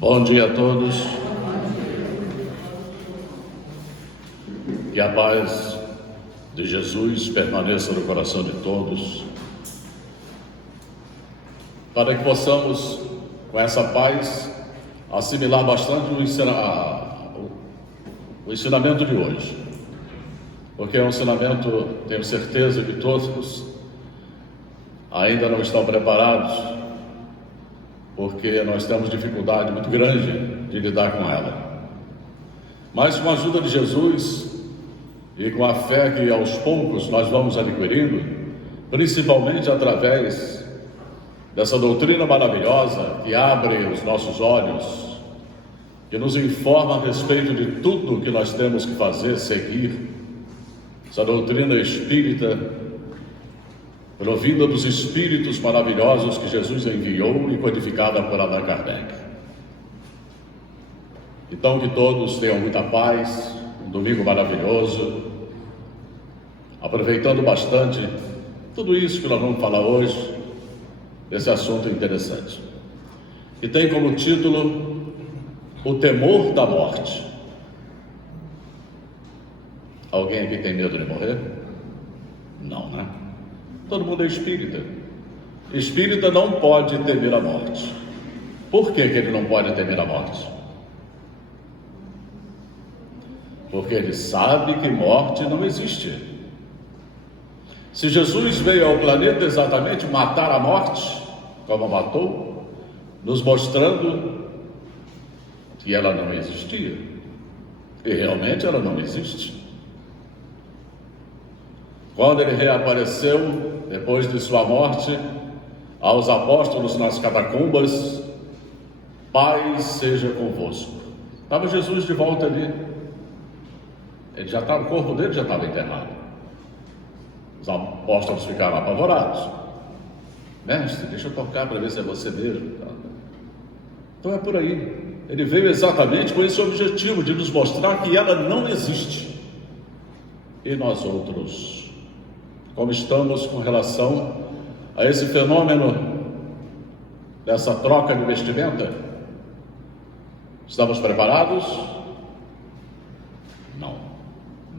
Bom dia a todos. Que a paz de Jesus permaneça no coração de todos, para que possamos, com essa paz, assimilar bastante o ensinamento de hoje, porque é um ensinamento, tenho certeza que todos ainda não estão preparados, porque nós temos dificuldade muito grande de lidar com ela. Mas com a ajuda de Jesus e com a fé que aos poucos nós vamos adquirindo, principalmente através dessa doutrina maravilhosa que abre os nossos olhos, que nos informa a respeito de tudo que nós temos que fazer, seguir, essa doutrina espírita, provida dos Espíritos maravilhosos que Jesus enviou e codificada por Allan Kardec. Então, que todos tenham muita paz, um domingo maravilhoso, aproveitando bastante tudo isso que nós vamos falar hoje, desse assunto interessante, que tem como título o temor da morte. Alguém aqui tem medo de morrer? Não, né? Todo mundo é espírita. Espírita não pode temer a morte. Por que ele não pode temer a morte? Porque ele sabe que morte não existe. Se Jesus veio ao planeta exatamente matar a morte, como matou, nos mostrando que ela não existia. E realmente ela não existe. Quando ele reapareceu, depois de sua morte, aos apóstolos nas catacumbas, paz seja convosco. Estava Jesus de volta ali. Ele já estava, o corpo dele já estava enterrado. Os apóstolos ficaram apavorados. Mestre, deixa eu tocar para ver se é você mesmo. Então é por aí. Ele veio exatamente com esse objetivo de nos mostrar que ela não existe. E nós outros, como estamos com relação a esse fenômeno dessa troca de vestimenta? Estamos preparados?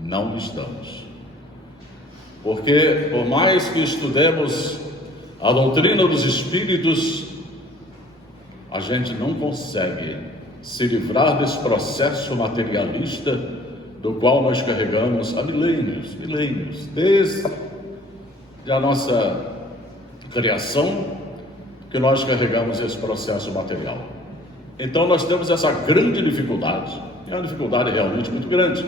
Não estamos. Porque por mais que estudemos a doutrina dos Espíritos, a gente não consegue se livrar desse processo materialista do qual nós carregamos há milênios, desde a nossa criação, que nós carregamos esse processo material. Então nós temos essa grande dificuldade, é uma dificuldade realmente muito grande,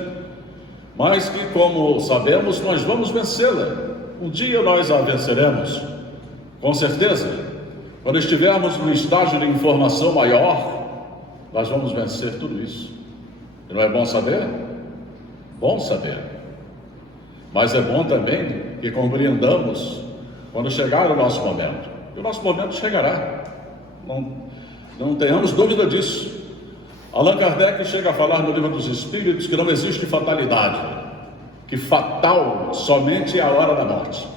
mas que, como sabemos, nós vamos vencê-la. Um dia nós a venceremos, com certeza. Quando estivermos no estágio de informação maior, nós vamos vencer tudo isso. E não é bom saber? Bom saber. Mas é bom também que compreendamos quando chegar o nosso momento. E o nosso momento chegará. Não tenhamos dúvida disso. Allan Kardec chega a falar no Livro dos Espíritos que não existe fatalidade, que fatal somente é a hora da morte.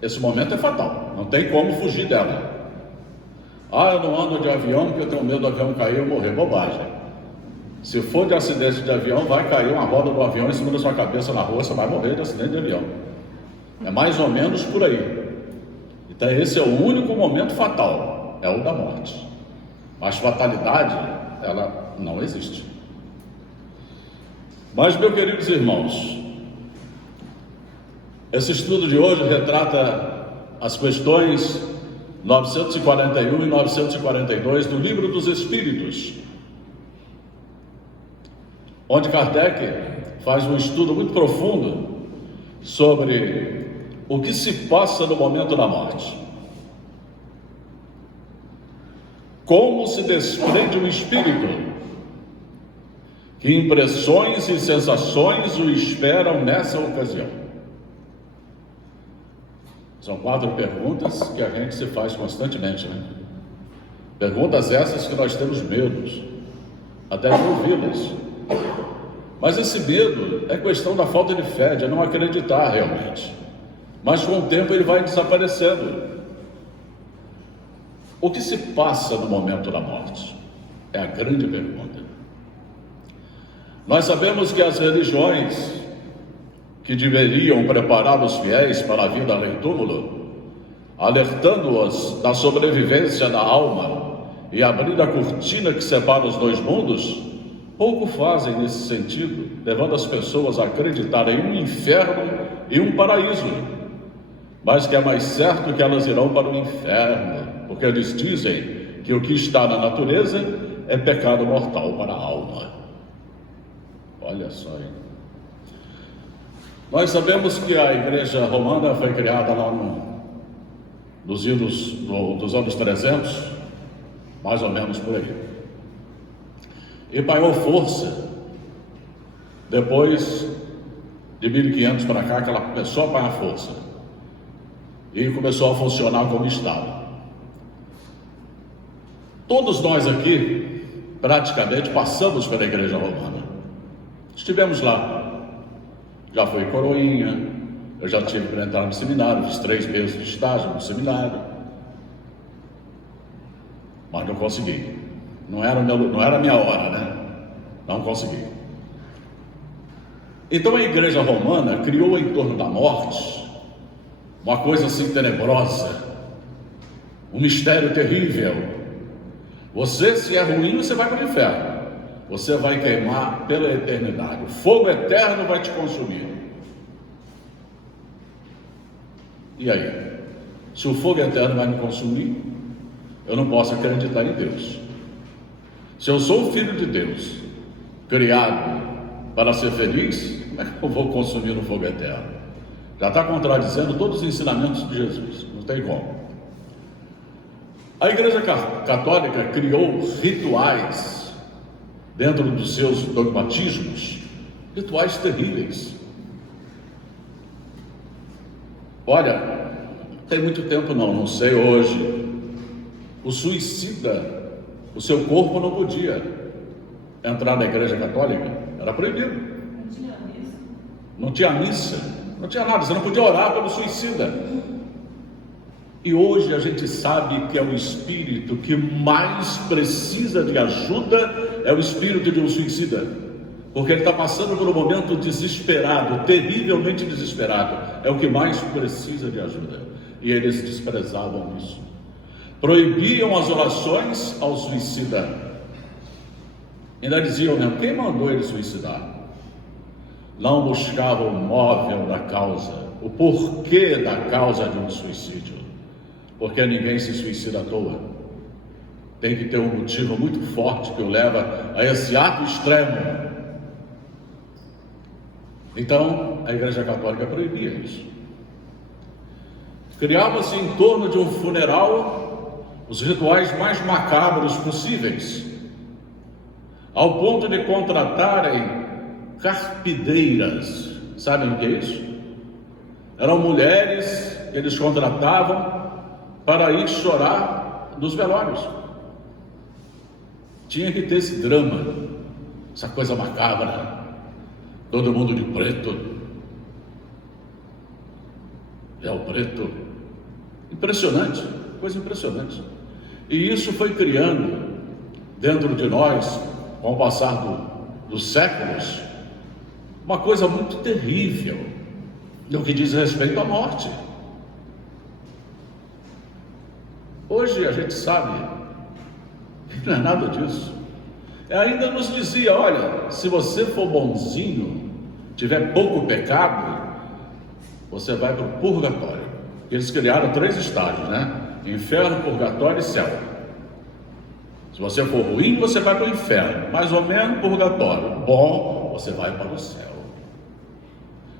Esse momento é fatal, não tem como fugir dela. Eu não ando de avião porque eu tenho medo do avião cair e eu morrer. Bobagem. Se for de acidente de avião, vai cair uma roda do avião em cima da sua cabeça na rua, você vai morrer de acidente de avião. É mais ou menos por aí. Então esse é o único momento fatal, é o da morte. Mas fatalidade, ela não existe. Mas, meus queridos irmãos, esse estudo de hoje retrata as questões 941 e 942 do Livro dos Espíritos, onde Kardec faz um estudo muito profundo sobre o que se passa no momento da morte. Como se desprende o espírito, que impressões e sensações o esperam nessa ocasião. São 4 perguntas que a gente se faz constantemente, né? Perguntas essas que nós temos medos, até de ouvi-las. Mas esse medo é questão da falta de fé, de não acreditar realmente. Mas com o tempo ele vai desaparecendo. O que se passa no momento da morte? É a grande pergunta. Nós sabemos que as religiões que deveriam preparar os fiéis para a vida além do túmulo, alertando-os da sobrevivência da alma e abrir a cortina que separa os dois mundos, pouco fazem nesse sentido, levando as pessoas a acreditarem em um inferno e um paraíso, mas que é mais certo que elas irão para o inferno, porque eles dizem que o que está na natureza é pecado mortal para a alma. Olha só, hein? Nós sabemos que a Igreja Romana foi criada lá nos idos dos anos 300, mais ou menos por aí, e ganhou força depois de 1500 para cá, que ela começou a ganhar força e começou a funcionar como Estado. Todos nós aqui praticamente passamos pela Igreja Romana, estivemos lá. Já fui coroinha, eu já tive para entrar no seminário, fiz 3 meses de estágio no seminário, mas não consegui. Não era a minha hora, né? Não consegui. Então a Igreja Romana criou em torno da morte uma coisa assim tenebrosa, um mistério terrível. Você, se é ruim, você vai para o inferno. Você vai queimar pela eternidade. O fogo eterno vai te consumir. E aí? Se o fogo eterno vai me consumir, eu não posso acreditar em Deus. Se eu sou o Filho de Deus, criado para ser feliz, como é que eu vou consumir o fogo eterno? Já está contradizendo todos os ensinamentos de Jesus. Não tem como. A Igreja Católica criou rituais dentro dos seus dogmatismos, rituais terríveis. Olha, tem muito tempo não sei hoje, o suicida, o seu corpo não podia entrar na Igreja Católica, era proibido. Não tinha missa, não tinha nada, você não podia orar pelo suicida. E hoje a gente sabe que é o espírito que mais precisa de ajuda, é o espírito de um suicida, porque ele está passando por um momento desesperado, terrivelmente desesperado, é o que mais precisa de ajuda, e eles desprezavam isso, proibiam as orações ao suicida, ainda diziam, né, quem mandou ele suicidar? Não buscavam o móvel da causa, o porquê da causa de um suicídio, porque ninguém se suicida à toa. Tem que ter um motivo muito forte que o leva a esse ato extremo. Então, a Igreja Católica proibia isso. Criava-se em torno de um funeral os rituais mais macabros possíveis, ao ponto de contratarem carpideiras. Sabem o que é isso? Eram mulheres que eles contratavam para ir chorar nos velórios. Tinha que ter esse drama, essa coisa macabra, todo mundo de preto, véu preto, impressionante, coisa impressionante. E isso foi criando dentro de nós, com o passar dos séculos, uma coisa muito terrível no que diz respeito à morte. Hoje a gente sabe que não é nada disso. Ainda nos dizia, olha, se você for bonzinho, tiver pouco pecado, você vai para o purgatório. Eles criaram 3 estágios, né? Inferno, purgatório e céu. Se você for ruim, você vai para o inferno. Mais ou menos purgatório. Bom, você vai para o céu.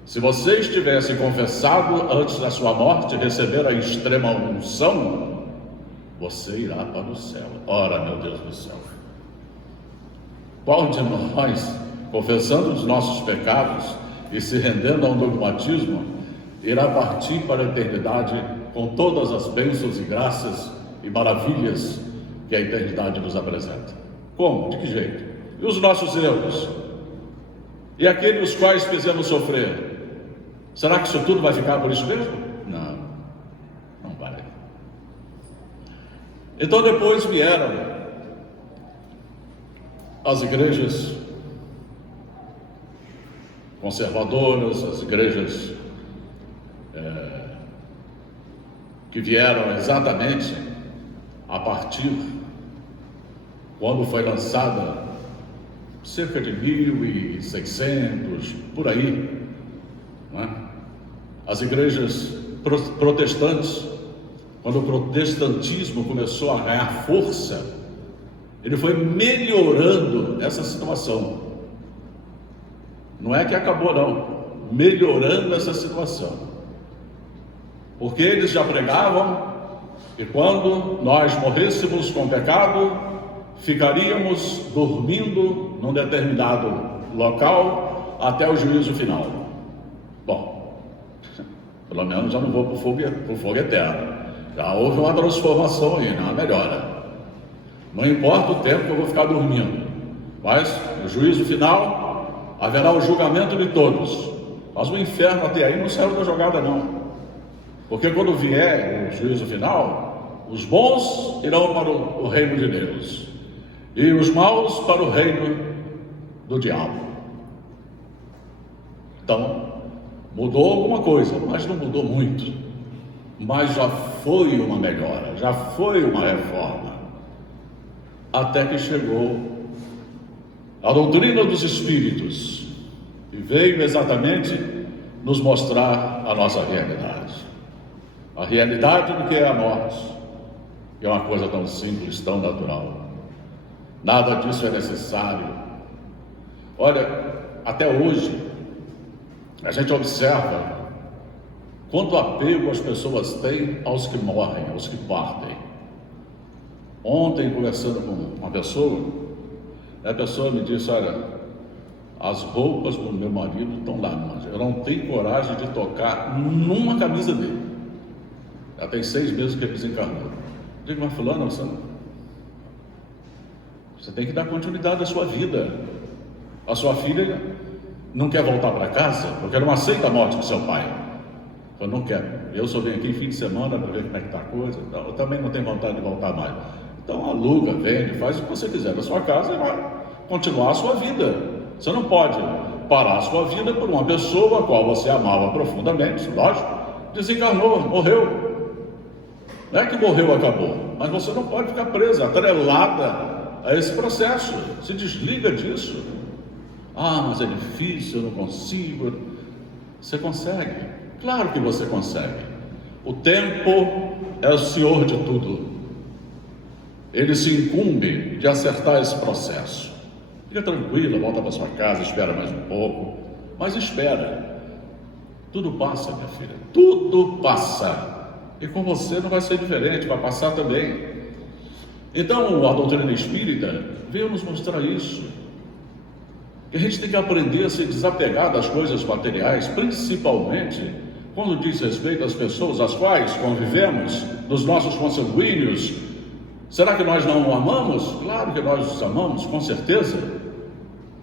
Se você estivesse confessado antes da sua morte, receber a extrema unção, você irá para o céu. Ora, meu Deus do céu, qual de nós, confessando os nossos pecados e se rendendo a um dogmatismo, irá partir para a eternidade com todas as bênçãos e graças e maravilhas que a eternidade nos apresenta? Como? De que jeito? E os nossos erros? E aqueles os quais fizemos sofrer? Será que isso tudo vai ficar por isso mesmo? Não, não vai. Então depois vieram as igrejas conservadoras, as igrejas que vieram exatamente a partir quando foi lançada cerca de 1.600, por aí, não é? As igrejas protestantes, quando o protestantismo começou a ganhar força, ele foi melhorando essa situação. Não é que acabou, não, melhorando essa situação. Porque eles já pregavam que quando nós morrêssemos com pecado, ficaríamos dormindo num determinado local até o juízo final. Bom, pelo menos já não vou para o fogo eterno. Já houve uma transformação aí, uma melhora. Não importa o tempo que eu vou ficar dormindo, mas no juízo final haverá o julgamento de todos. Mas o inferno até aí não saiu da jogada, não. Porque quando vier o juízo final, os bons irão para o reino de Deus e os maus para o reino do diabo. Então, mudou alguma coisa, mas não mudou muito. Mas já foi uma melhora, já foi uma reforma. Até que chegou a doutrina dos Espíritos e veio exatamente nos mostrar a nossa realidade. A realidade do que é a morte, que é uma coisa tão simples, tão natural. Nada disso é necessário. Olha, até hoje, a gente observa quanto apego as pessoas têm aos que morrem, aos que partem. Ontem, conversando com uma pessoa, a pessoa me disse: olha, as roupas do meu marido estão lá, mas eu não tenho coragem de tocar numa camisa dele. Já tem 6 meses que ele desencarnou. Eu digo: mas fulano, você tem que dar continuidade à sua vida. A sua filha não quer voltar para casa porque não aceita a morte do seu pai. Eu não quero. Eu só venho aqui fim de semana para ver como é que está a coisa. Eu também não tenho vontade de voltar mais. Então aluga, vende, faz o que você quiser da sua casa e vai continuar a sua vida. Você não pode parar a sua vida por uma pessoa a qual você amava profundamente, lógico, desencarnou, morreu. Não é que morreu, acabou, mas você não pode ficar presa, atrelada a esse processo. Se desliga disso. Ah, mas é difícil, eu não consigo. Você consegue, claro que você consegue. O tempo é o senhor de tudo. Ele se incumbe de acertar esse processo. Fica tranquila, volta para sua casa, espera mais um pouco, mas espera. Tudo passa, minha filha, tudo passa. E com você não vai ser diferente, vai passar também. Então, a doutrina espírita veio nos mostrar isso. Que a gente tem que aprender a se desapegar das coisas materiais, principalmente quando diz respeito às pessoas às quais convivemos, dos nossos consanguíneos. Será que nós não o amamos? Claro que nós os amamos, com certeza.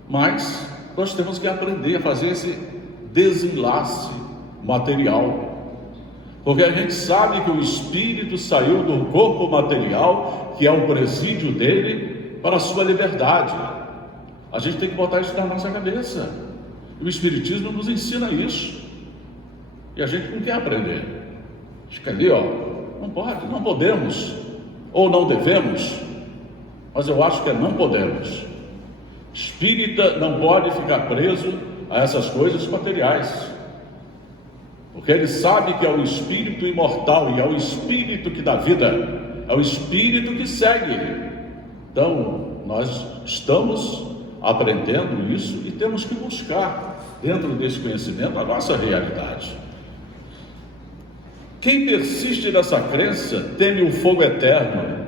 Mas nós temos que aprender a fazer esse desenlace material. Porque a gente sabe que o espírito saiu do corpo material, que é o presídio dele, para a sua liberdade. A gente tem que botar isso na nossa cabeça. E o Espiritismo nos ensina isso. E a gente não quer aprender. Fica ali, ó, não pode, não podemos, ou não devemos, mas eu acho que não podemos. Espírita não pode ficar preso a essas coisas materiais. Porque ele sabe que é o espírito imortal e é o espírito que dá vida, é o espírito que segue. Então, nós estamos aprendendo isso e temos que buscar, dentro desse conhecimento, a nossa realidade. Quem persiste nessa crença teme o fogo eterno,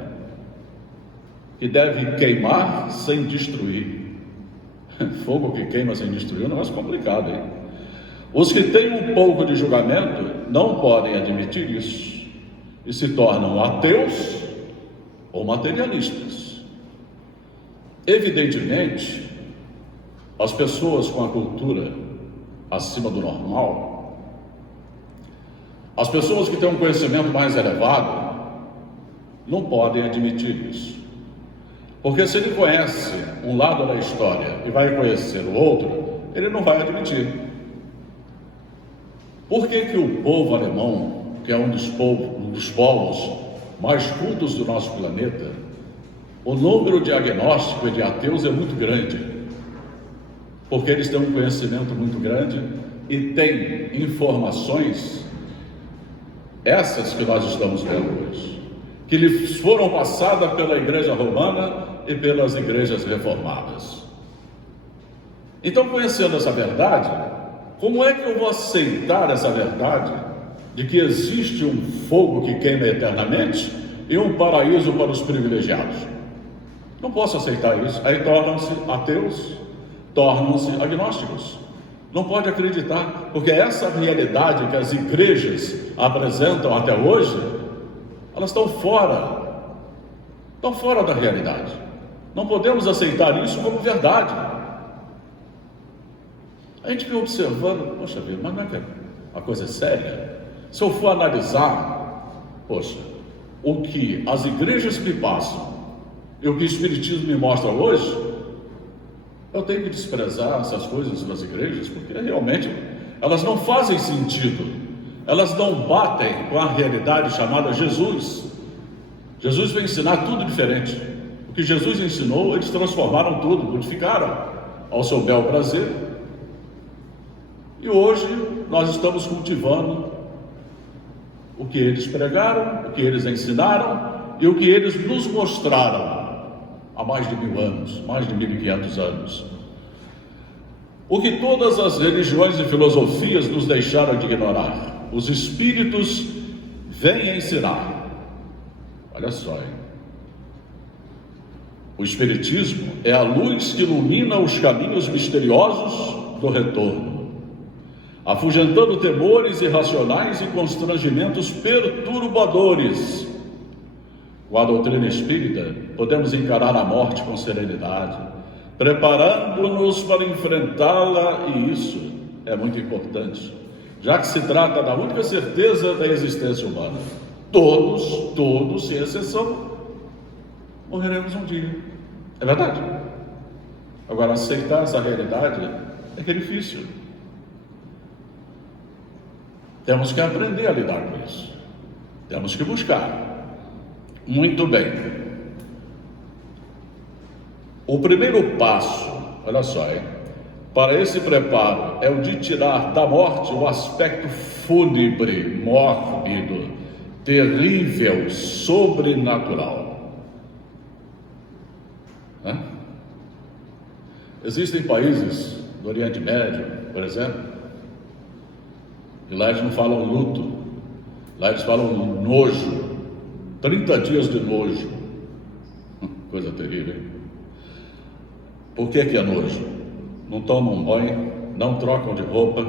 que deve queimar sem destruir. Fogo que queima sem destruir é um negócio complicado, hein? Os que têm um pouco de julgamento não podem admitir isso e se tornam ateus ou materialistas. Evidentemente, as pessoas com a cultura acima do normal, as pessoas que têm um conhecimento mais elevado, não podem admitir isso. Porque se ele conhece um lado da história e vai conhecer o outro, ele não vai admitir. Por que que o povo alemão, que é um dos povos mais cultos do nosso planeta, o número de agnósticos e de ateus é muito grande? Porque eles têm um conhecimento muito grande e têm informações, essas que nós estamos vendo hoje, que lhes foram passadas pela Igreja Romana e pelas igrejas reformadas. Então, conhecendo essa verdade, como é que eu vou aceitar essa verdade de que existe um fogo que queima eternamente e um paraíso para os privilegiados? Não posso aceitar isso. Aí tornam-se ateus, tornam-se agnósticos. Não pode acreditar, porque essa realidade que as igrejas apresentam até hoje, elas estão fora da realidade. Não podemos aceitar isso como verdade. A gente vem observando, poxa vida, mas não é que a coisa é séria? Se eu for analisar, poxa, o que as igrejas me passam e o que o Espiritismo me mostra hoje, eu tenho que desprezar essas coisas das igrejas, porque realmente elas não fazem sentido, elas não batem com a realidade chamada Jesus. Jesus vai ensinar tudo diferente. O que Jesus ensinou, eles transformaram tudo, modificaram ao seu bel prazer. E hoje nós estamos cultivando o que eles pregaram, o que eles ensinaram e o que eles nos mostraram há mais de 1000 anos, mais de 1500 anos. O que todas as religiões e filosofias nos deixaram de ignorar, os espíritos vêm ensinar. Olha só, hein? O Espiritismo é a luz que ilumina os caminhos misteriosos do retorno, afugentando temores irracionais e constrangimentos perturbadores. Com a doutrina espírita, podemos encarar a morte com serenidade, preparando-nos para enfrentá-la, e isso é muito importante, já que se trata da única certeza da existência humana. Todos, sem exceção, morreremos um dia. É verdade. Agora, aceitar essa realidade é que é difícil. Temos que aprender a lidar com isso. Temos que buscar. Muito bem. O primeiro passo, olha só, hein, para esse preparo é o de tirar da morte o aspecto fúnebre, mórbido, terrível, sobrenatural. Existem países do Oriente Médio, por exemplo, e lá eles não falam luto, lá eles falam nojo, 30 dias de nojo. Coisa terrível, hein? Por que é nojo? Não tomam banho, não trocam de roupa,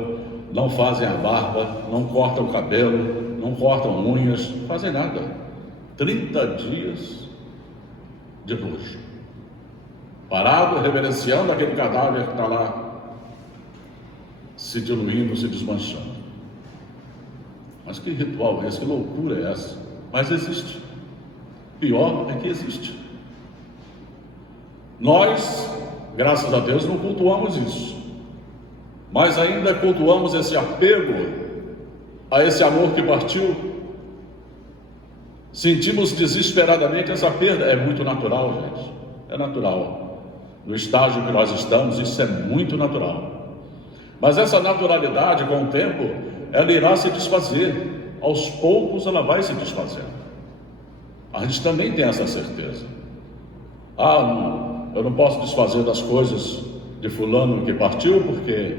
não fazem a barba, não cortam o cabelo, não cortam unhas, não fazem nada. 30 dias de nojo. Parado, reverenciando aquele cadáver que está lá se diluindo, se desmanchando. Mas que ritual é esse? Que loucura é essa? Mas existe. Pior é que existe. Nós, graças a Deus, não cultuamos isso, mas ainda cultuamos esse apego a esse amor que partiu. Sentimos desesperadamente essa perda. É muito natural, gente. É natural. No estágio que nós estamos, isso é muito natural. Mas essa naturalidade, com o tempo, ela irá se desfazer. Aos poucos ela vai se desfazer. A gente também tem essa certeza. Eu não posso desfazer das coisas de fulano que partiu, porque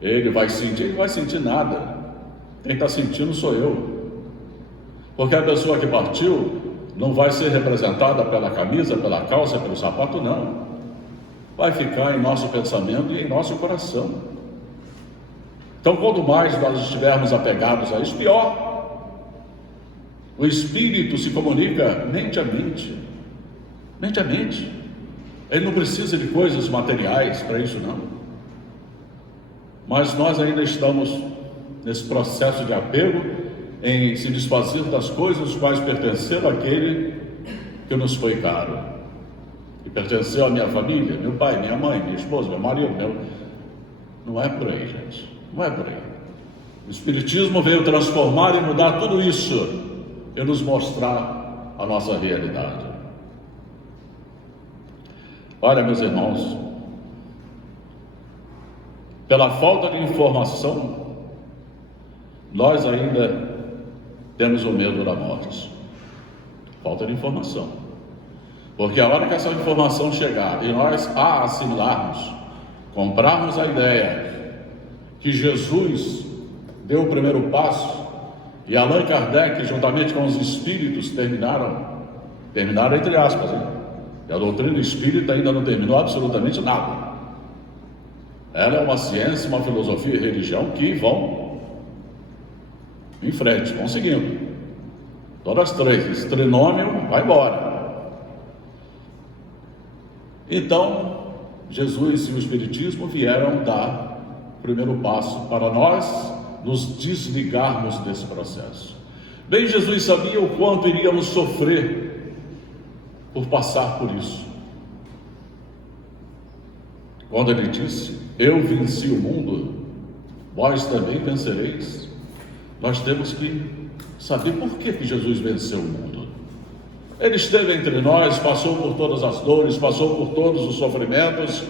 ele vai sentir nada. Quem está sentindo sou eu. Porque a pessoa que partiu não vai ser representada pela camisa, pela calça, pelo sapato, não. Vai ficar em nosso pensamento e em nosso coração. Então, quanto mais nós estivermos apegados a isso, pior. O Espírito se comunica mente a mente. Mente a mente. Ele não precisa de coisas materiais para isso, não. Mas nós ainda estamos nesse processo de apego, em se desfazer das coisas quais pertenceram àquele que nos foi caro. que pertenceu à minha família, meu pai, minha mãe, minha esposa, meu marido, Não é por aí, gente. Não é por aí. O Espiritismo veio transformar e mudar tudo isso e nos mostrar a nossa realidade. Olha, meus irmãos, pela falta de informação, nós ainda temos o medo da morte. Falta de informação. Porque a hora que essa informação chegar e nós a assimilarmos, comprarmos a ideia que Jesus deu o primeiro passo e Allan Kardec, juntamente com os espíritos, terminaram entre aspas, hein? E a doutrina espírita ainda não terminou absolutamente nada. Ela é uma ciência, uma filosofia e religião que vão em frente, vão seguindo. Todas as três, esse trinômio vai embora. Então, Jesus e o Espiritismo vieram dar o primeiro passo para nós nos desligarmos desse processo. Bem, Jesus sabia o quanto iríamos sofrer por passar por isso. Quando ele disse, eu venci o mundo, vós também vencereis, nós temos que saber por que Jesus venceu o mundo. Ele esteve entre nós, passou por todas as dores, passou por todos os sofrimentos,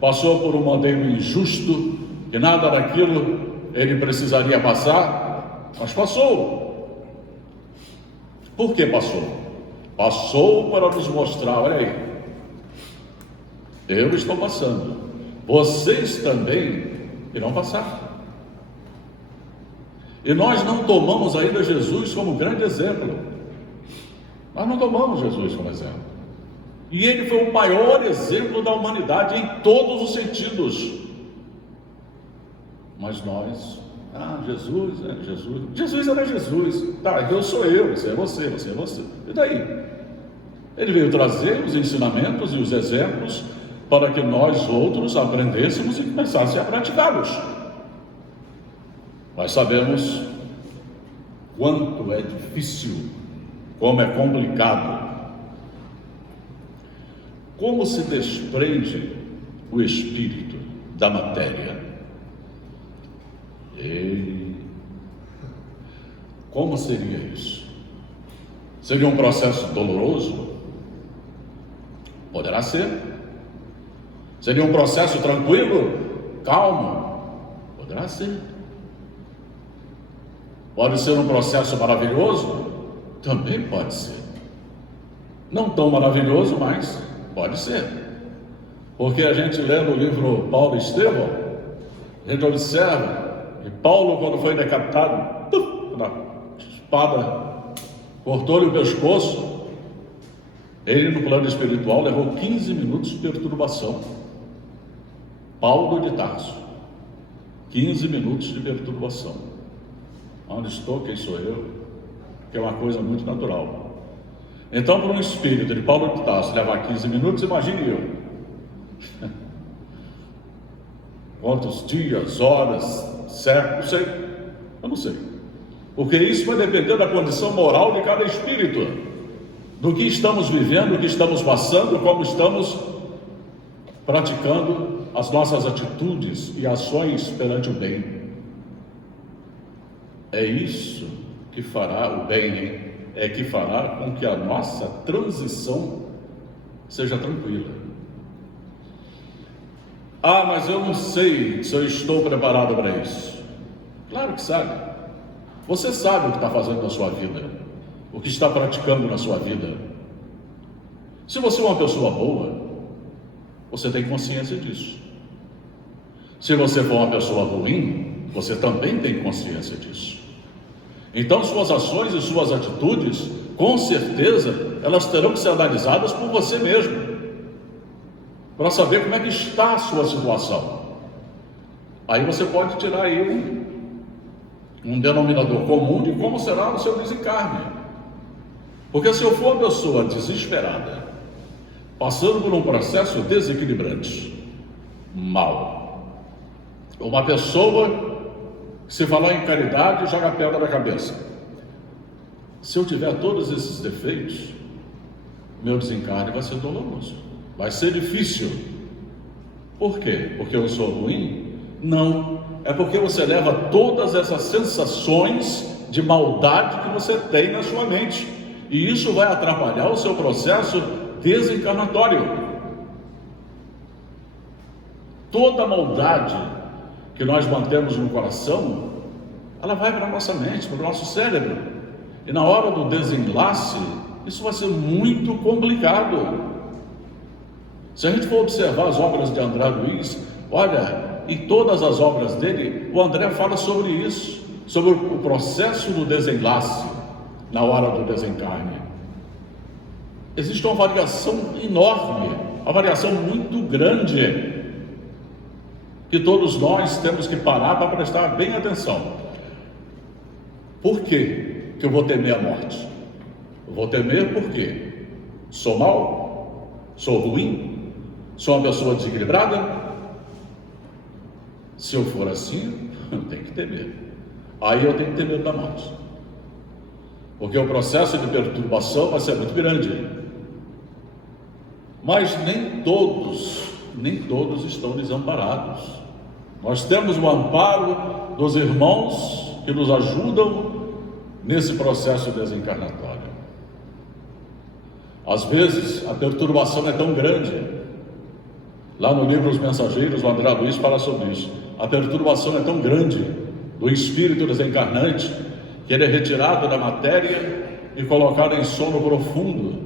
passou por um madeiro injusto, que nada daquilo ele precisaria passar, mas passou. Por que passou? Passou para nos mostrar, olha aí, eu estou passando, vocês também irão passar. E nós não tomamos ainda Jesus como grande exemplo. Nós não tomamos Jesus como exemplo. E ele foi o maior exemplo da humanidade em todos os sentidos. Mas nós, Jesus era Jesus. Tá, eu sou eu, você é você, você é você. E daí? Ele veio trazer os ensinamentos e os exemplos para que nós outros aprendêssemos e começássemos a praticá-los. Nós sabemos quanto é difícil, como é complicado. Como se desprende o espírito da matéria? Como seria isso? Seria um processo doloroso? Poderá ser. Seria um processo tranquilo? Calmo? Poderá ser. Pode ser um processo maravilhoso? Também pode ser. Não tão maravilhoso, mas pode ser. Porque a gente lê no livro Paulo e Estevão, a gente observa que Paulo, quando foi decapitado, na espada cortou-lhe o pescoço, ele no plano espiritual levou 15 minutos de perturbação. Paulo de Tarso, 15 minutos de perturbação. Onde estou, quem sou eu? Que é uma coisa muito natural. Então, para um espírito de Paulo de Tarso levar 15 minutos, imagine eu. Quantos dias, horas, séculos, não sei. Eu não sei. Porque isso vai depender da condição moral de cada espírito, do que estamos vivendo, do que estamos passando, como estamos praticando as nossas atitudes e ações perante o bem. É isso que fará o bem, hein? É que fará com que a nossa transição seja tranquila. Mas eu não sei se eu estou preparado para isso. Claro que sabe. Você sabe o que está fazendo na sua vida, o que está praticando na sua vida. Se você é uma pessoa boa, você tem consciência disso. Se você for uma pessoa ruim, você também tem consciência disso. Então, suas ações e suas atitudes, com certeza, elas terão que ser analisadas por você mesmo, para saber como é que está a sua situação. Aí você pode tirar aí um denominador comum de como será o seu desencarne. Porque se eu for uma pessoa desesperada, passando por um processo desequilibrante, mal, uma pessoa que, se falar em caridade, joga a pedra na cabeça. Se eu tiver todos esses defeitos, meu desencarne vai ser doloroso. Vai ser difícil. Por quê? Porque eu sou ruim? Não. É porque você leva todas essas sensações de maldade que você tem na sua mente. E isso vai atrapalhar o seu processo desencarnatório. Toda maldade que nós mantemos no coração, ela vai para a nossa mente, para o nosso cérebro. E na hora do desenlace, isso vai ser muito complicado. Se a gente for observar as obras de André Luiz, olha, em todas as obras dele, o André fala sobre isso, sobre o processo do desenlace na hora do desencarne. Existe uma variação enorme, uma variação muito grande, que todos nós temos que parar para prestar bem atenção. Por quê que eu vou temer a morte? Eu vou temer porque sou mau? Sou ruim? Sou uma pessoa desequilibrada? Se eu for assim, eu tenho que temer. Aí eu tenho que ter medo da morte. Porque o processo de perturbação vai ser muito grande. Mas nem todos estão desamparados. Nós temos o amparo dos irmãos que nos ajudam nesse processo desencarnatório. Às vezes a perturbação é tão grande. Lá no livro Os Mensageiros, o André Luiz fala sobre isso. A perturbação é tão grande do espírito desencarnante que ele é retirado da matéria e colocado em sono profundo,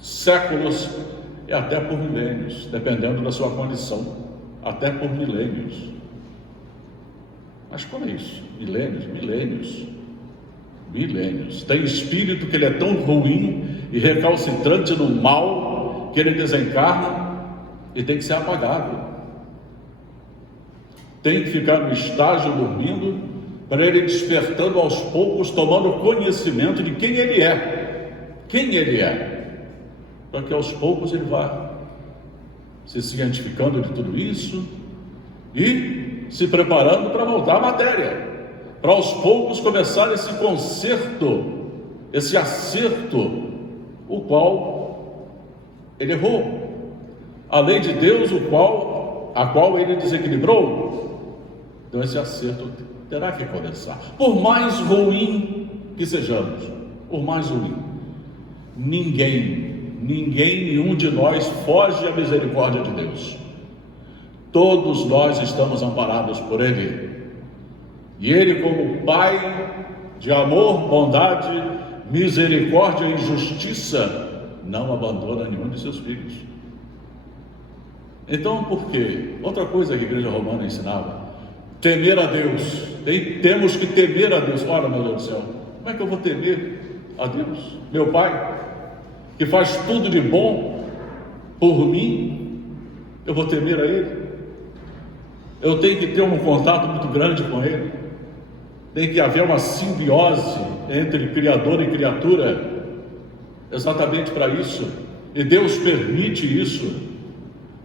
séculos e até por milênios, dependendo da sua condição, até por milênios. Mas como é isso? Milênios. Tem espírito que ele é tão ruim e recalcitrante no mal que ele desencarna e tem que ser apagado. Tem que ficar no estágio dormindo, para ele despertando aos poucos, tomando conhecimento de quem ele é. Para que aos poucos ele vá se cientificando de tudo isso e se preparando para voltar à matéria, para aos poucos começar esse conserto, esse acerto, o qual ele errou, a lei de Deus, a qual ele desequilibrou. Então esse acerto terá que começar. Por mais ruim que sejamos, nenhum de nós foge à misericórdia de Deus. Todos nós estamos amparados por Ele. E Ele, como Pai de amor, bondade, misericórdia e justiça, não abandona nenhum de seus filhos. Então, por quê? Outra coisa que a Igreja Romana ensinava: temer a Deus. Temos que temer a Deus. Olha, meu Deus do céu, como é que eu vou temer a Deus? Meu Pai, que faz tudo de bom por mim, eu vou temer a Ele? Eu tenho que ter um contato muito grande com Ele. Tem que haver uma simbiose entre Criador e criatura, exatamente para isso. E Deus permite isso.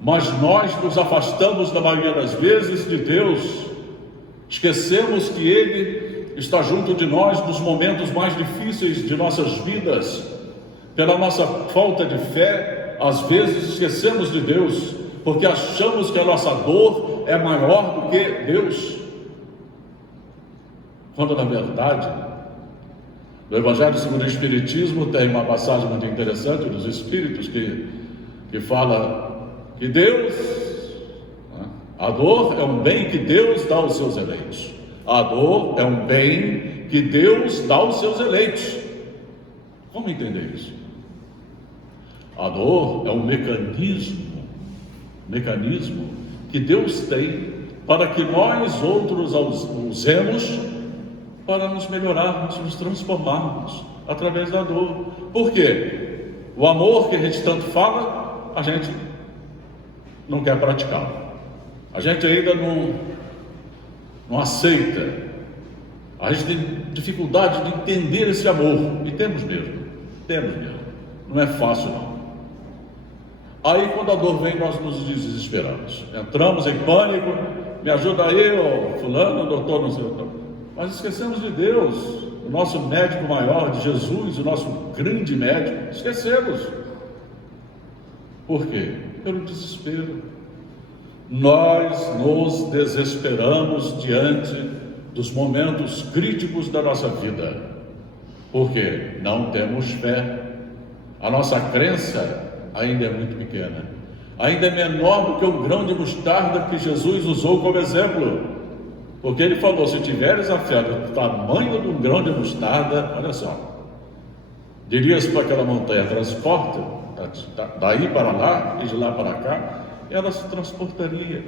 Mas nós nos afastamos da maioria das vezes de Deus. Esquecemos que Ele está junto de nós nos momentos mais difíceis de nossas vidas. Pela nossa falta de fé, às vezes esquecemos de Deus, porque achamos que a nossa dor é maior do que Deus. Quando na verdade, no Evangelho segundo o Espiritismo tem uma passagem muito interessante dos Espíritos que fala que Deus, a dor é um bem que Deus dá aos seus eleitos. A dor é um bem que Deus dá aos seus eleitos. Como entender isso? A dor é um mecanismo que Deus tem para que nós outros usemos para nos melhorarmos, nos transformarmos através da dor. Por quê? O amor que a gente tanto fala, a gente não quer praticar. A gente ainda não aceita. A gente tem dificuldade de entender esse amor. E temos mesmo. Não é fácil não. Aí quando a dor vem, nós nos desesperamos. Entramos em pânico. Me ajuda aí, ô fulano, doutor, não sei o que. Mas esquecemos de Deus, o nosso médico maior, de Jesus, o nosso grande médico. Esquecemos. Por quê? Pelo desespero. Nós nos desesperamos diante dos momentos críticos da nossa vida. Por quê? Não temos fé. A nossa crença ainda é muito pequena. Ainda é menor do que um grão de mostarda que Jesus usou como exemplo. Porque ele falou, se tiveres a fé do tamanho de um grão de mostarda, olha só, dirias para aquela montanha, transporta, daí para lá e de lá para cá, ela se transportaria.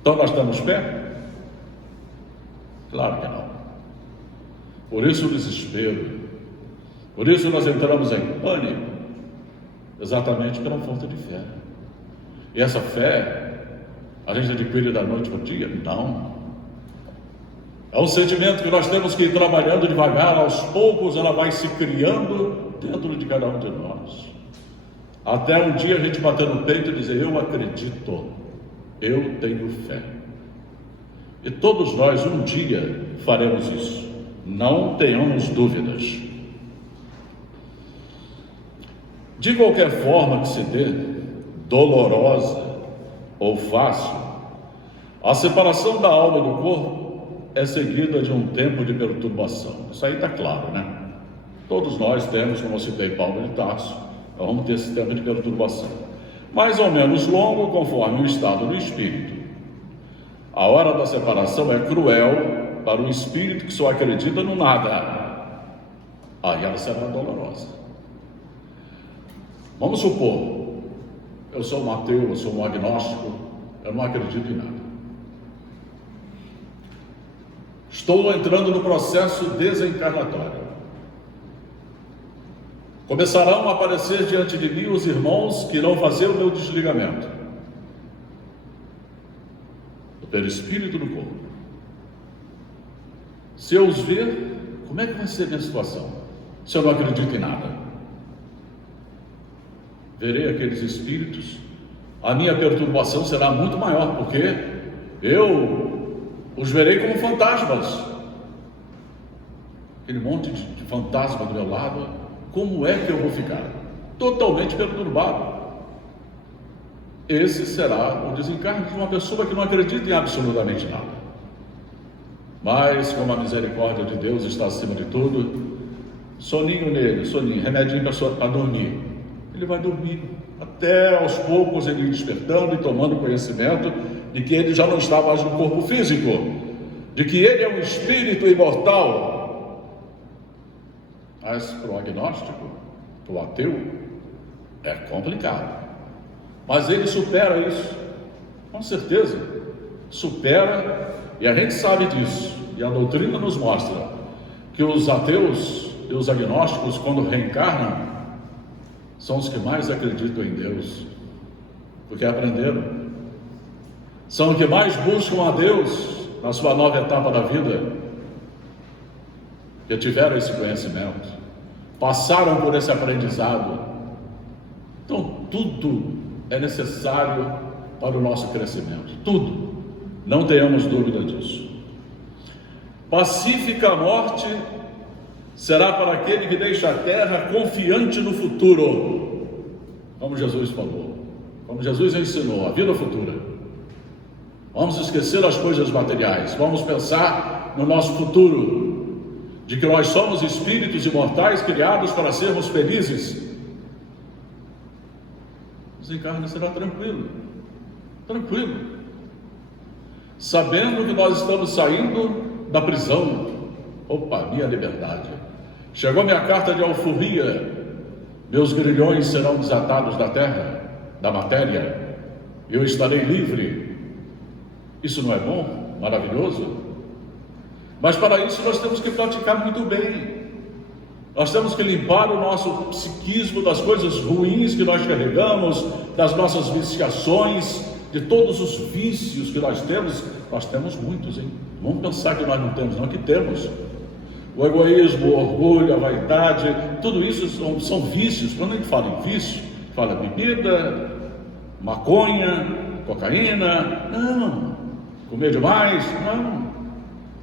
Então nós temos fé? Claro que não. Por isso o desespero, por isso nós entramos em pânico, exatamente pela falta de fé. E essa fé, a gente adquire da noite para o dia? Não. É um sentimento que nós temos que ir trabalhando devagar, aos poucos ela vai se criando dentro de cada um de nós. Até um dia a gente bater no peito e dizer, eu acredito, eu tenho fé. E todos nós um dia faremos isso, não tenhamos dúvidas. De qualquer forma que se dê, dolorosa ou fácil, a separação da alma e do corpo é seguida de um tempo de perturbação. Isso aí está claro, né? Todos nós temos, como eu citei Paulo de Tarso, vamos ter esse tempo de perturbação. Mais ou menos longo, conforme o estado do espírito. A hora da separação é cruel para o espírito que só acredita no nada. Aí ela será dolorosa. Vamos supor, eu sou um ateu, eu sou um agnóstico, eu não acredito em nada. Estou entrando no processo desencarnatório. Começarão a aparecer diante de mim os irmãos que irão fazer o meu desligamento do perispírito do corpo. Se eu os ver, como é que vai ser a minha situação? Se eu não acredito em nada. Verei aqueles espíritos, a minha perturbação será muito maior, porque eu os verei como fantasmas. Aquele monte de fantasma do meu lado, como é que eu vou ficar? Totalmente perturbado. Esse será o desencarne de uma pessoa que não acredita em absolutamente nada. Mas, como a misericórdia de Deus está acima de tudo, soninho nele, soninho, remedinho para dormir. Ele vai dormir, até aos poucos ele ir despertando e tomando conhecimento de que ele já não está mais no corpo físico, de que ele é um espírito imortal. Mas para o agnóstico, para o ateu, é complicado. Mas ele supera isso, com certeza, supera, e a gente sabe disso, e a doutrina nos mostra que os ateus e os agnósticos, quando reencarnam, são os que mais acreditam em Deus, porque aprenderam. São os que mais buscam a Deus na sua nova etapa da vida, que tiveram esse conhecimento, passaram por esse aprendizado. Então, tudo é necessário para o nosso crescimento, tudo, não tenhamos dúvida disso. Pacífica morte será para aquele que deixa a terra confiante no futuro, como Jesus falou, como Jesus ensinou, a vida futura. Vamos esquecer as coisas materiais, vamos pensar no nosso futuro, de que nós somos espíritos imortais criados para sermos felizes. O desencarne será tranquilo, tranquilo, sabendo que nós estamos saindo da prisão. Opa, minha liberdade. Chegou minha carta de alforria, meus grilhões serão desatados da terra, da matéria, eu estarei livre. Isso não é bom? Maravilhoso? Mas para isso nós temos que praticar muito bem. Nós temos que limpar o nosso psiquismo das coisas ruins que nós carregamos, das nossas viciações, de todos os vícios que nós temos muitos, hein? Vamos pensar que nós não temos, não, que temos. O egoísmo, o orgulho, a vaidade, tudo isso são vícios. Quando a gente fala em vício, fala bebida, maconha, cocaína, não. Comer demais, não.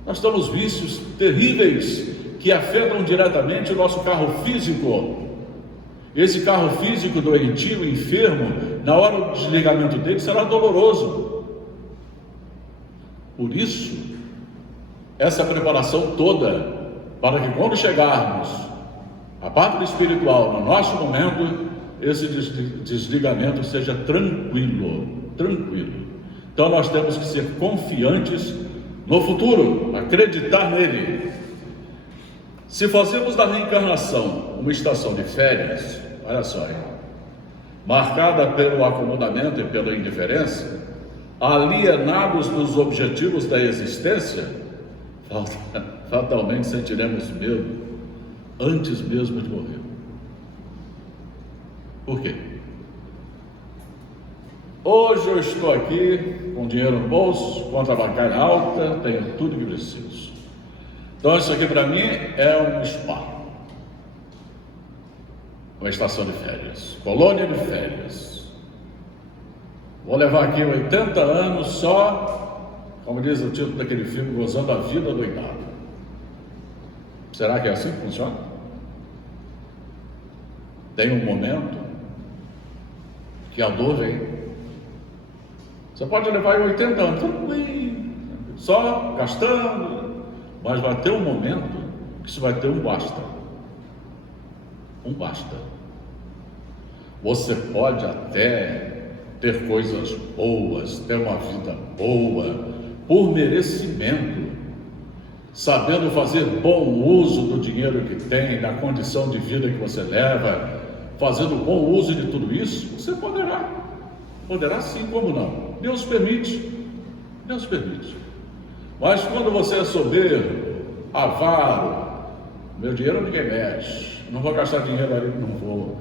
Nós temos vícios terríveis que afetam diretamente o nosso carro físico. Esse carro físico doentio, enfermo, na hora do desligamento dele será doloroso. Por isso, essa preparação toda, para que quando chegarmos à pátria espiritual, no nosso momento, esse desligamento seja tranquilo. Então nós temos que ser confiantes no futuro, acreditar nele. Se fazemos da reencarnação uma estação de férias, olha só aí, marcada pelo acomodamento e pela indiferença, alienados dos objetivos da existência, fatalmente sentiremos medo antes mesmo de morrer. Por quê? Hoje eu estou aqui com dinheiro no bolso, conta bancária alta, tenho tudo que preciso. Então isso aqui para mim é um spa, uma estação de férias, colônia de férias. Vou levar aqui 80 anos só, como diz o título daquele filme, gozando a vida doidado. Será que é assim que funciona? Tem um momento que a dor vem. Você pode levar 80 anos, tranquilo, só gastando, mas vai ter um momento que você vai ter um basta. Um basta. Você pode até ter coisas boas, ter uma vida boa, por merecimento, sabendo fazer bom uso do dinheiro que tem, da condição de vida que você leva, fazendo bom uso de tudo isso, você poderá sim, como não? Deus permite. Mas quando você é soberbo, avaro, meu dinheiro ninguém mexe, não vou gastar dinheiro ali, não vou.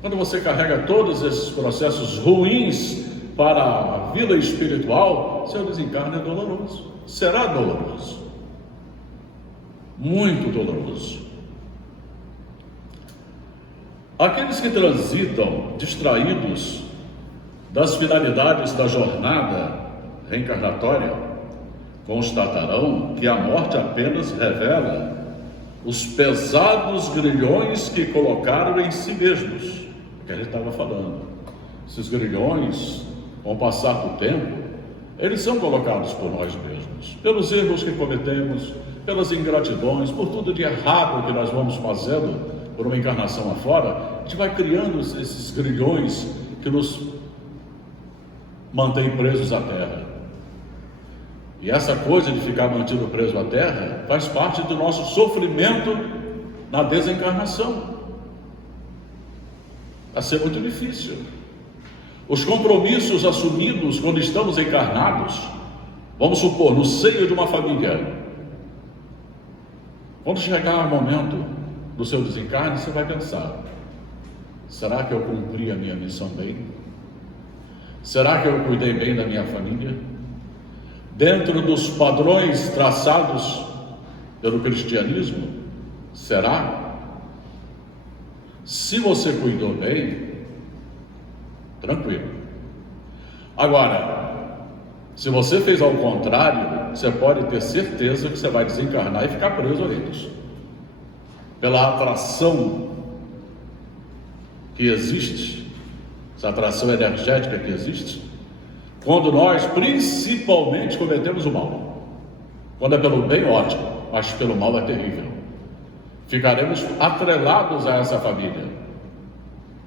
Quando você carrega todos esses processos ruins para a vida espiritual, seu desencarne é doloroso. Será doloroso. Muito doloroso. Aqueles que transitam distraídos das finalidades da jornada reencarnatória constatarão que a morte apenas revela os pesados grilhões que colocaram em si mesmos, que a gente estava falando. Esses grilhões, com o passar do tempo, eles são colocados por nós mesmos, pelos erros que cometemos, pelas ingratidões, por tudo de errado que nós vamos fazendo por uma encarnação afora. A gente vai criando esses grilhões que nos mantém presos à terra. E essa coisa de ficar mantido preso à terra faz parte do nosso sofrimento na desencarnação. Vai ser muito difícil. Os compromissos assumidos quando estamos encarnados, vamos supor, no seio de uma família, quando chegar o momento do seu desencarne, você vai pensar: será que eu cumpri a minha missão bem? Será que eu cuidei bem da minha família? Dentro dos padrões traçados pelo cristianismo? Será? Se você cuidou bem, tranquilo. Agora, se você fez ao contrário, você pode ter certeza que você vai desencarnar e ficar preso a eles. Pela atração que existe, essa atração energética que existe, quando nós principalmente cometemos o mal. Quando é pelo bem, ótimo, mas pelo mal é terrível. Ficaremos atrelados a essa família.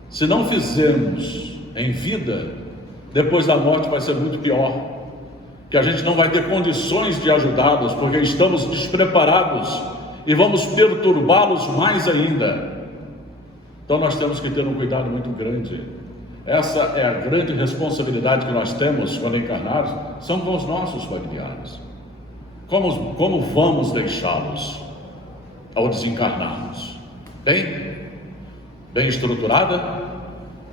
Se não fizermos em vida, depois da morte vai ser muito pior, que a gente não vai ter condições de ajudá-los, porque estamos despreparados e vamos perturbá-los mais ainda. Então nós temos que ter um cuidado muito grande. Essa é a grande responsabilidade que nós temos quando encarnados, são com os nossos familiares. Como vamos deixá-los ao desencarnarmos? Bem estruturada,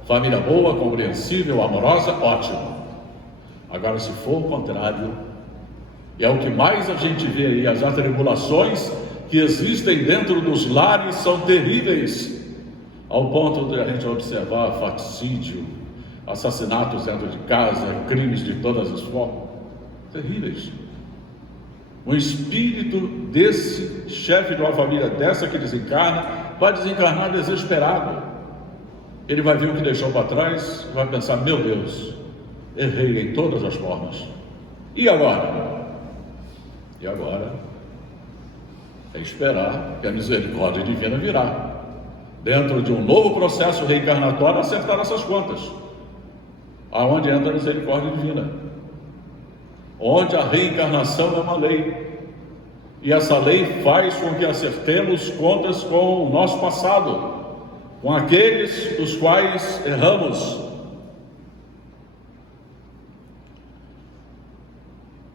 família boa, compreensível, amorosa, ótimo. Agora, se for o contrário, é o que mais a gente vê aí, as atribulações que existem dentro dos lares são terríveis, ao ponto de a gente observar faticídio, assassinatos dentro de casa, crimes de todas as formas, terríveis. O espírito desse chefe de uma família dessa que desencarna, vai desencarnar desesperado. ele vai ver o que deixou para trás e vai pensar: meu Deus, errei em todas as formas. E agora? E agora é esperar que a misericórdia divina virá. Dentro de um novo processo reencarnatório, acertar essas contas. Aonde entra a misericórdia divina. Onde a reencarnação é uma lei. E essa lei faz com que acertemos contas com o nosso passado, com aqueles os quais erramos.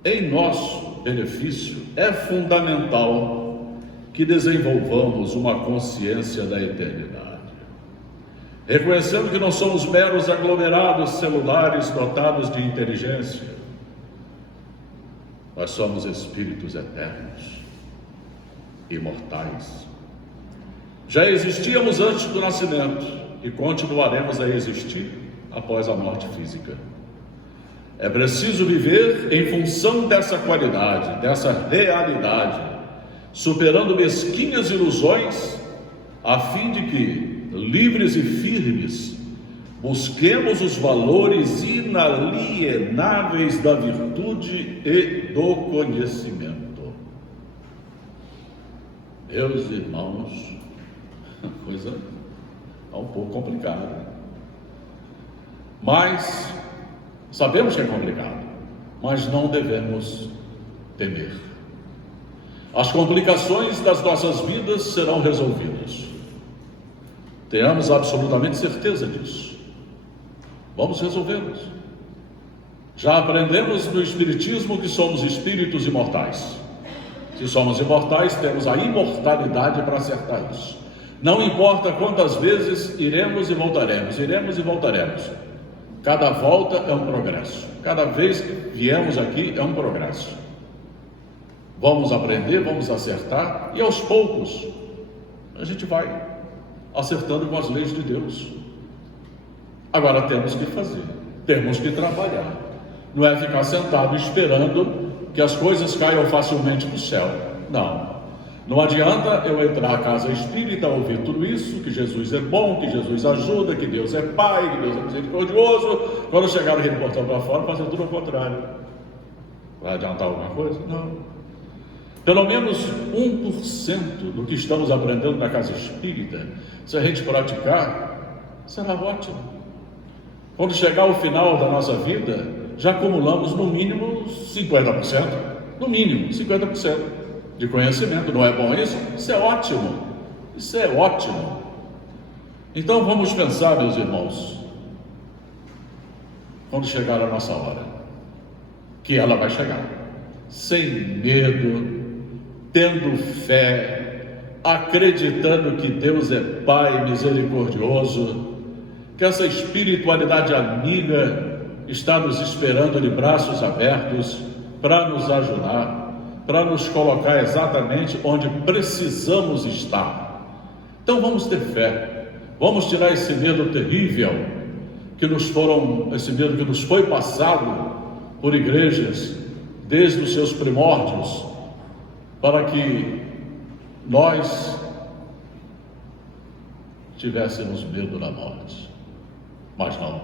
Em nosso benefício, é fundamental que desenvolvamos uma consciência da eternidade, reconhecendo que não somos meros aglomerados celulares dotados de inteligência. Nós somos espíritos eternos, imortais. Já existíamos antes do nascimento e continuaremos a existir após a morte física. É preciso viver em função dessa qualidade, dessa realidade, superando mesquinhas ilusões, a fim de que, livres e firmes, busquemos os valores inalienáveis da virtude e do conhecimento. Meus irmãos, a coisa é um pouco complicada, mas sabemos que é complicado, mas não devemos temer. As complicações das nossas vidas serão resolvidas. Tenhamos absolutamente certeza disso. Vamos resolvê-los. Já aprendemos no Espiritismo que somos espíritos imortais. Se somos imortais, temos a imortalidade para acertar isso. Não importa quantas vezes iremos e voltaremos, Cada volta é um progresso. Cada vez que viemos aqui é um progresso. Vamos aprender, vamos acertar, e aos poucos a gente vai acertando com as leis de Deus. Agora temos que fazer, temos que trabalhar. Não é ficar sentado esperando que as coisas caiam facilmente do céu. Não adianta eu entrar na casa espírita, ouvir tudo isso, que Jesus é bom, que Jesus ajuda, que Deus é Pai, que Deus é misericordioso. Quando chegar aquele portão para fora, fazer tudo ao contrário. Vai adiantar alguma coisa? Não. Pelo menos 1% do que estamos aprendendo na casa espírita, se a gente praticar, será ótimo. Quando chegar ao final da nossa vida, já acumulamos no mínimo 50%. No mínimo 50% de conhecimento. Não é bom isso? Isso é ótimo. Isso é ótimo. Então vamos pensar, meus irmãos, quando chegar a nossa hora, que ela vai chegar, sem medo, tendo fé, acreditando que Deus é Pai misericordioso, que essa espiritualidade amiga está nos esperando de braços abertos para nos ajudar, para nos colocar exatamente onde precisamos estar. Então vamos ter fé, vamos tirar esse medo terrível esse medo que nos foi passado por igrejas desde os seus primórdios, para que nós tivéssemos medo da morte. Mas não.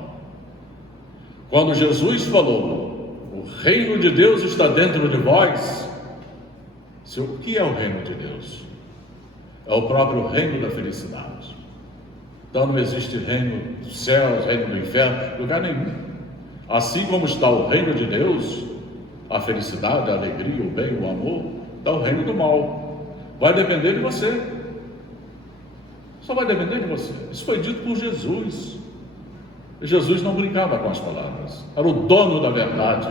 Quando Jesus falou, o reino de Deus está dentro de vós, o que é o reino de Deus? É o próprio reino da felicidade. Então não existe reino dos céus, reino do inferno, lugar nenhum. Assim como está o reino de Deus, a felicidade, a alegria, o bem, o amor, está o reino do mal. Vai depender de você. Só vai depender de você. Isso foi dito por Jesus. Jesus não brincava com as palavras. Era o dono da verdade.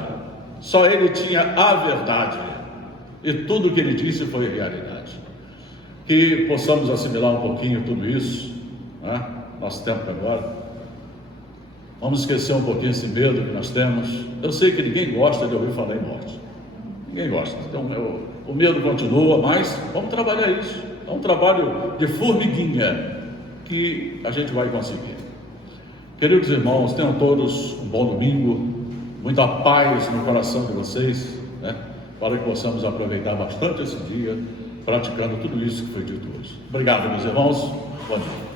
Só ele tinha a verdade. E tudo o que ele disse foi realidade. Que possamos assimilar um pouquinho tudo isso, né? Nosso tempo agora. Vamos esquecer um pouquinho esse medo que nós temos. Eu sei que ninguém gosta de ouvir falar em morte. Ninguém gosta. Então o medo continua, mas vamos trabalhar isso. É um trabalho de formiguinha que a gente vai conseguir. Queridos irmãos, tenham todos um bom domingo, muita paz no coração de vocês, né? Para que possamos aproveitar bastante esse dia, praticando tudo isso que foi dito hoje. Obrigado, meus irmãos. Bom dia.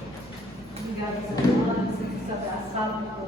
Obrigada, passado